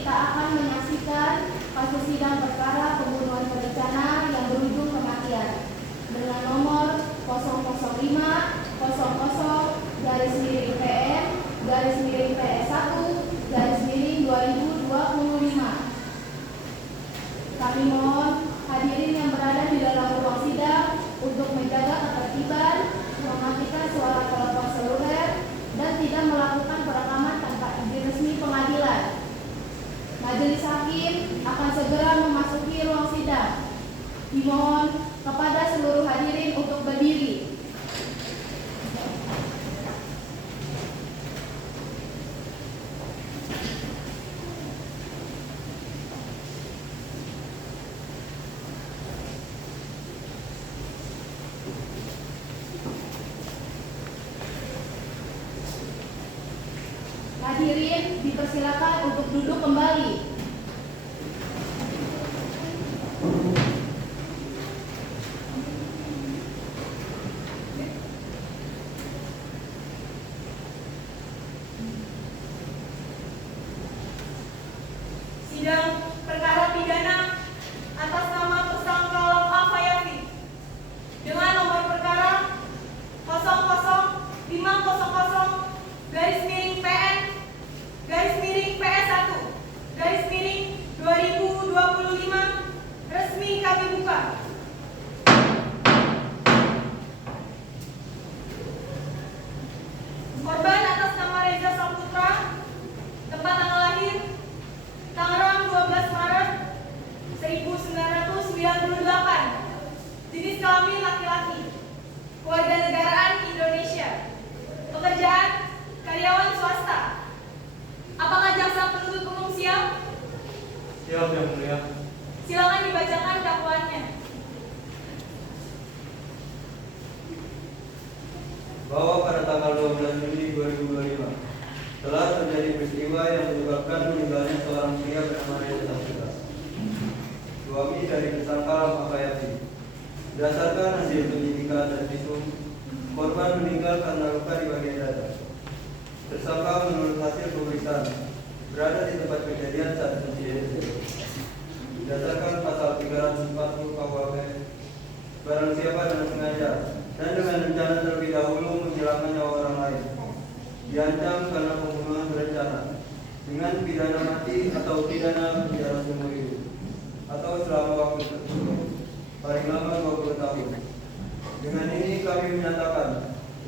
kita akan menyaksikan kasus sidang perkara pembunuhan berencana yang berujung kematian dengan nomor 005-PM-PS1-2025. Kami mohon hadirin yang berada di dalam ruang sidang untuk menjaga ketertiban, mematikan suara telepon seluler, dan tidak melakukan perekaman tanpa izin resmi pengadilan. Majelis hakim akan segera memasuki ruang sidang. Dimohon kepada seluruh hadirin untuk berdiri. Hadirin dipersilakan untuk duduk kembali. Sidang perkara pidana atas nama tersangka Lava Yafi dengan nomor perkara 005-PN-PS1-2025 resmi kami buka. Korban atas nama Reza Saputra, tempat tanggal lahir Tangerang 12 Maret 1998, jenis kelamin laki-laki, kewarganegaraan Indonesia, pekerjaan karyawan swasta. Apakah jaksa penuntut umum siap? Siap, Yang Mulia. Silakan dibacakan dakwaannya. Bahwa pada tanggal 12 Juli 2025 telah terjadi peristiwa yang menyebabkan meninggalnya seorang pria bernama Reza Saputra, suami dari tersangka Lava Yafi. Berdasarkan hasil penyidikan dan visum, korban meninggal karena luka di bagian dada. Tersangka menurut hasil pemeriksaan berada di tempat kejadian saat insiden. Berdasarkan pasal 340 KUHP, barang siapa dengan sengaja dan dengan rencana terlebih dahulu menghilangkan nyawa orang lain diancam karena pembunuhan berencana dengan pidana mati atau pidana penjara seumur hidup atau selama waktu tertentu paling lama 20 tahun. Dengan ini kami menyatakan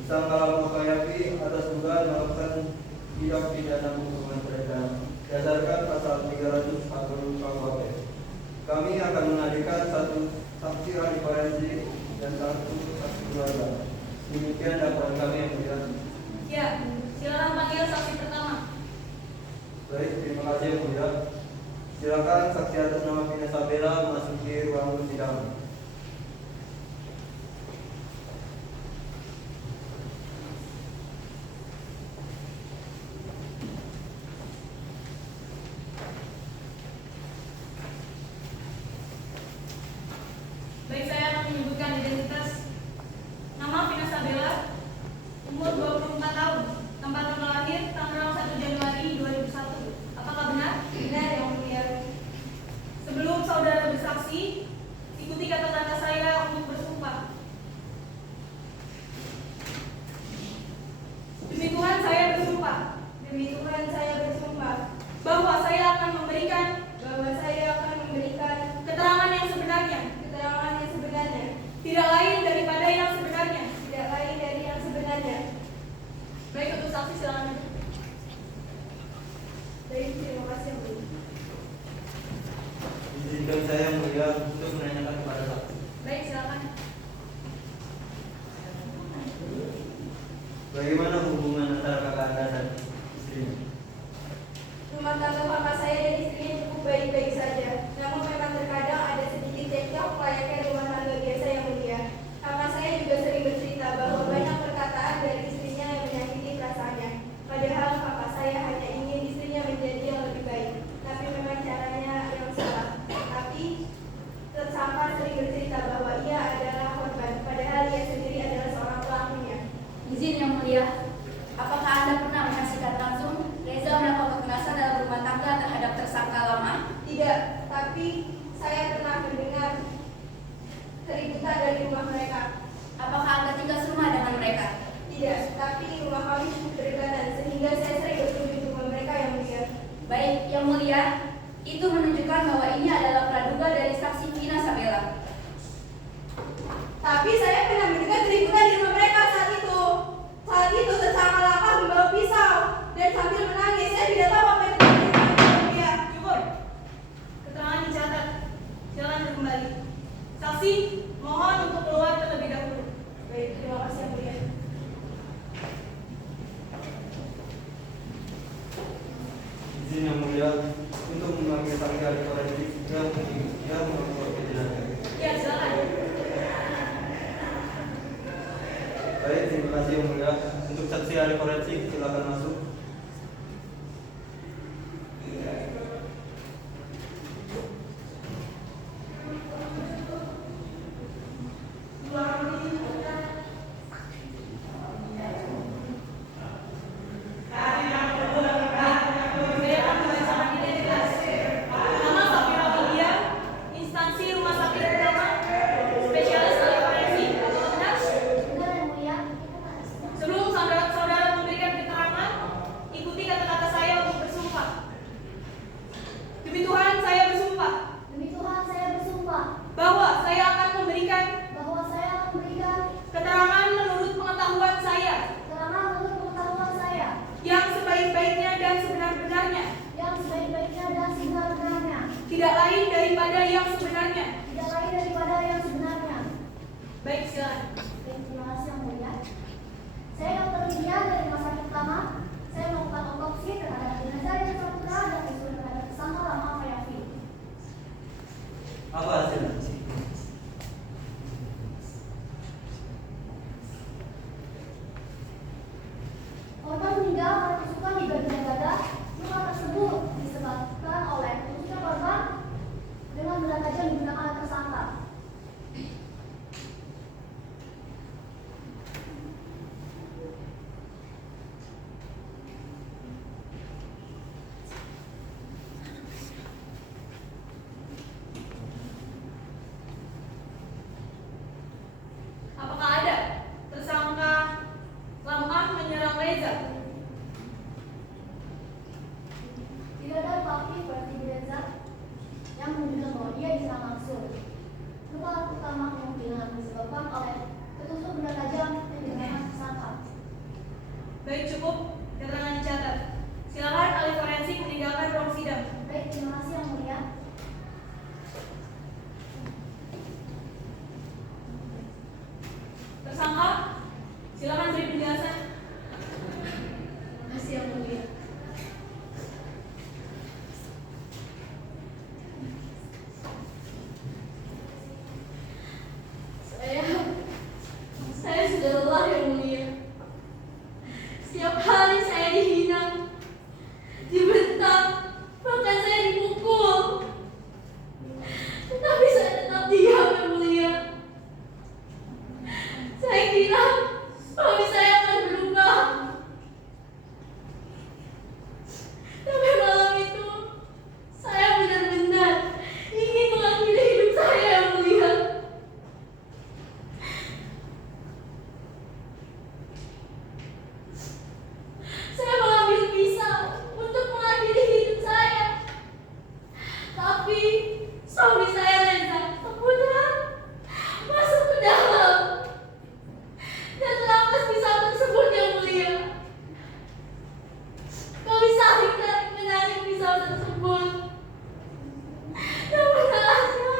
tersangka Lava Yafi atas dugaan melakukan tindak pidana pembunuhan berencana berdasarkan pasal 340 KUHP. Kami akan menghadirkan satu saksi ahli forensik dan satu saksi keluarga. Demikian dakwaan kami yang mulia. Ya, silakan panggil saksi pertama. Baik, terima kasih yang mulia. Silakan saksi atas nama Vina Sabela memasuki ruang persidangan. Baik, saya akan menyebutkan identitas. Nama Vina Sabela, umur 24 tahun, tempat tanggal lahir Tangerang 1 Januari 2001. Apakah benar? Benar, Yang Mulia. Sebelum saudara bersaksi, ikuti kata-kata saya untuk bersumpah. Demi Tuhan saya bersumpah. Demi Tuhan saya bersumpah bahwa saya akan memberikan keterangan yang sebenarnya, tidak lain daripada yang sebenarnya. Baik, untuk saksi silakan. Baik, terima kasih yang mulia. Izinkan saya yang mulia untuk menanyakan kepada saksi. Baik, silakan. Bagaimana hubungan antara kakak Anda dan istrinya? Rumah tangga kakak saya dan istrinya cukup baik-baik saja. Namun memang terkadang ada sedikit cekcok layaknya rumah tangga biasa yang mulia. Kakak saya juga sering bercerita bahwa banyak perkataan dari istrinya yang menyakiti perasaannya. mulia untuk memanggil saksi ahli forensik yang mengaku jenazah. Ya, silakan. Baik, terima kasih yang mulia. Untuk saksi ahli forensik silakan masuk. Saya akan membacakan identitas. Nama Safira Widya, instansi Rumah Sakit Utama, spesialis ahli forensik. Apakah benar? Benar yang mulia. Sebelum saudara memberikan keterangan, ikuti kata-kata saya untuk bersumpah. Demi Tuhan saya bersumpah Demi Tuhan saya bersumpah bahwa saya akan memberikan bahwa saya akan memberikan keterangan menurut pengetahuan saya keterangan menurut pengetahuan saya yang sebaik-baiknya dan sebenar-benarnya, yang sebaik-baiknya dan sebenar-benarnya, tidak lain daripada yang sebenarnya. tidak lain daripada yang sebenarnya. Baik, silakan. Baik, terima kasih yang mulia. Saya Dr. Widya dari Rumah Sakit Utama. Saya melakukan otopsi terhadap jenazah yang Saputra dan visum terhadap tersangka Rama Fayafi. Apa hasilnya? Korban meninggal karena tusukan di bagian dada. Luka tersebut disebabkan oleh tusuknya korban dengan benda tajam digunakan oleh tersangka. Apakah ada tersangka Lamah menyerang Reza? Tidak ada luka aktif pada tubuh Reza yang menunjukkan bahwa dia diserang langsung. Luka utama kemungkinan disebabkan oleh ketusuk benda tajam yang digunakan tersangka. Baik, cukup. Keterangan dicatat. Silakan ahli forensik meninggalkan ruang sidang. Baik, terima kasih yang mulia. Tersangka, silakan beri penjelasan. Terima kasih yang mulia. Saya sudah lelah yang mulia. Setiap hari saya dihina, dibentak, bahkan saya dipukul. Tetapi saya tetap diam yang mulia. Saya kira suami saya akan berubah. Tapi malam itu saya benar-benar ingin mengakhiri hidup saya yang mulia. Saya mengambil pisau untuk mengakhiri hidup saya. Tapi suami saya Reza Saputra masuk ke dalam dan merampas pisau tersebut yang mulia. Kami saling menarik pisau tersebut. Namun naasnya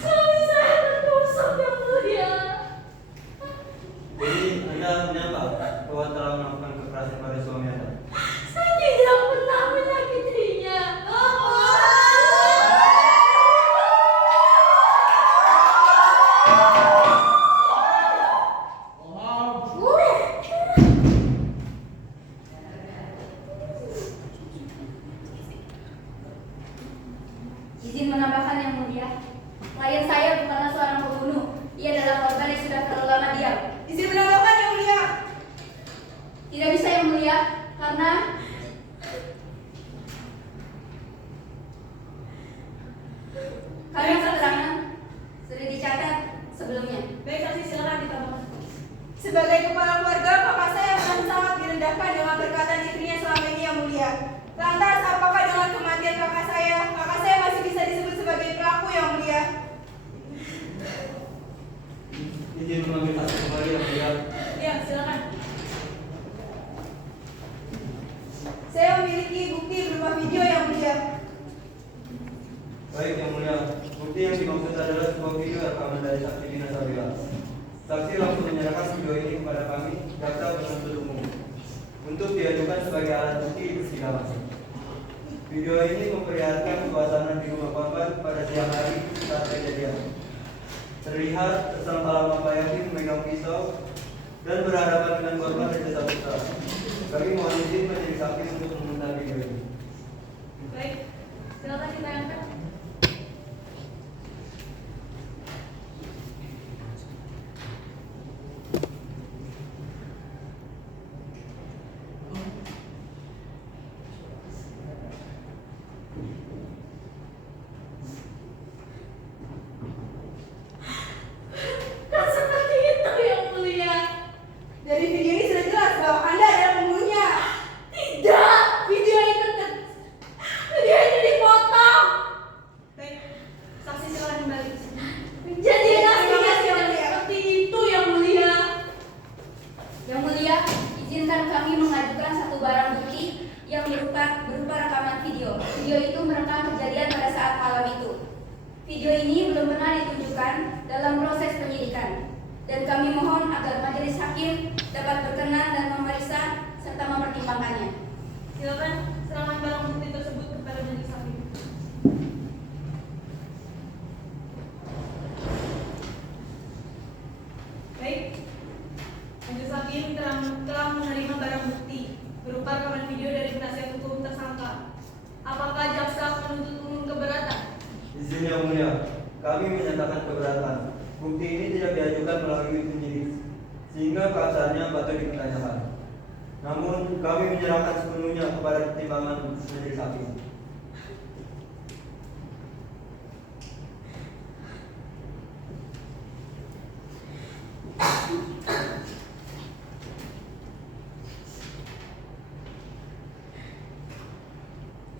suami saya tertusuk yang mulia. Jadi Anda menyangka bahwa telah melakukan kekerasan pada suami Anda? Saya tidak pernah menyakitinya. Izin menambahkan yang mulia, klien saya bukanlah seorang pembunuh. Ia adalah korban yang sudah terlalu lama diam. Izin menambahkan yang mulia. Tidak bisa yang mulia, karena keterangan sudah dicatat sebelumnya. Baik, saksi silakan ditambahkan. Sebagai kepala keluarga, bapak saya akan sangat direndahkan dengan perkataan istrinya selama ini yang mulia. Lantas, apakah dengan kematian kakak saya masih bisa disebut sebagai pelaku yang mulia? Izin mengambil saksi kembali yang mulia. Ya, silakan. Saya memiliki bukti berupa video yang mulia. Baik yang mulia, bukti yang dimaksud adalah sebuah video rekaman dari saksi Dina Sabila. Saksi langsung menyerahkan video ini kepada kami, jaksa penuntut umum, untuk untuk diajukan sebagai alat bukti di persidangan. Video ini memperlihatkan suasana di rumah korban pada siang hari saat kejadian. Terlihat tersangka lama Fayafi memegang pisau dan berhadapan dengan korban dari desa putra. Kami mohon izin menjadi saksi untuk memutar video ini. Baik, silakan ditayangkan. Kan seperti itu yang mulia. Dari video ini sudah jelas bahwa Anda adalah pembunuhnya. Tidak, video itu dipotong. Baik, saksi silakan kembali. Kejadian aslinya tidak seperti itu yang mulia. Yang mulia, izinkan kami mengajukan satu barang bukti yang berupa rekaman video. Video itu merekam kejadian pada saat malam itu. Video ini belum pernah ditunjukkan dalam proses penyidikan, dan kami mohon agar majelis hakim dapat berkenan dan memeriksa serta mempertimbangkannya. Silakan serahkan barang bukti tersebut kepada majelis hakim. Baik, majelis hakim telah menerima barang bukti berupa rekaman video dari penasihat hukum tersangka. Apakah jaksa penuntut umum keberatan? Izin yang mulia, kami menyatakan keberatan. Bukti ini tidak diajukan melalui penyidik, sehingga keabsahannya patut dipertanyakan. Namun, kami menyerahkan sepenuhnya kepada pertimbangan majelis hakim.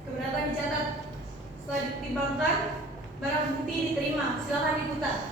Keberatan dicatat. Setelah ditimbangkan, barang bukti diterima. Silakan diputar.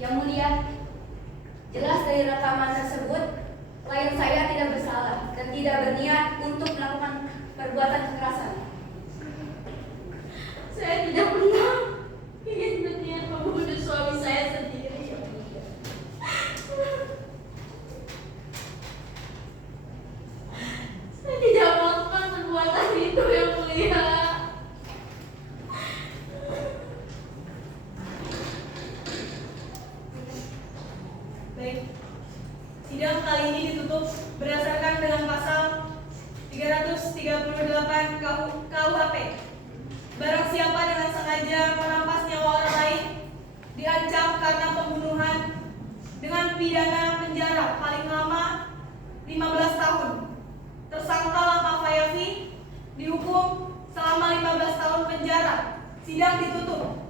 Yang mulia, jelas dari rekaman tersebut, klien saya tidak bersalah dan tidak berniat untuk melakukan perbuatan kekerasan. Saya tidak pernah ingin berniat membunuh suami saya sendiri. Saya tidak melakukan perbuatan itu yang mulia. Baik, sidang kali ini ditutup berdasarkan dengan pasal 338 KUHP. Barang siapa dengan sengaja merampas nyawa orang lain diancam karena pembunuhan dengan pidana penjara paling lama 15 tahun. Tersangka Lama Fayafi dihukum selama 15 tahun penjara. Sidang ditutup.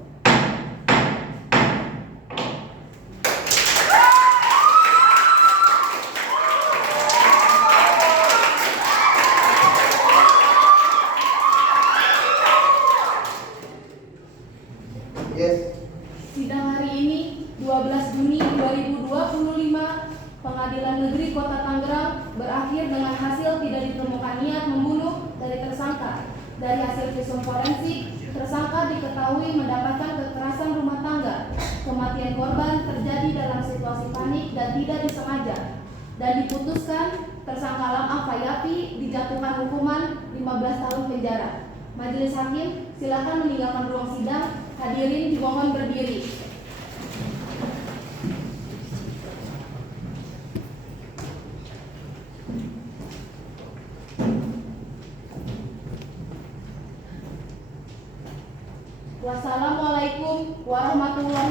Sidang hari ini 12 Juni 2025 Pengadilan Negeri Kota Tangerang berakhir dengan hasil tidak ditemukan niat membunuh dari tersangka. Dari hasil visum forensik, tersangka diketahui mendapatkan kekerasan rumah tangga. Kematian korban terjadi dalam situasi panik dan tidak disengaja. Dan diputuskan tersangka Lama Fayafi dijatuhkan hukuman 15 tahun penjara. Majelis hakim, silakan meninggalkan ruang sidang. Hadirin dimohon berdiri. Wassalamualaikum warahmatullahi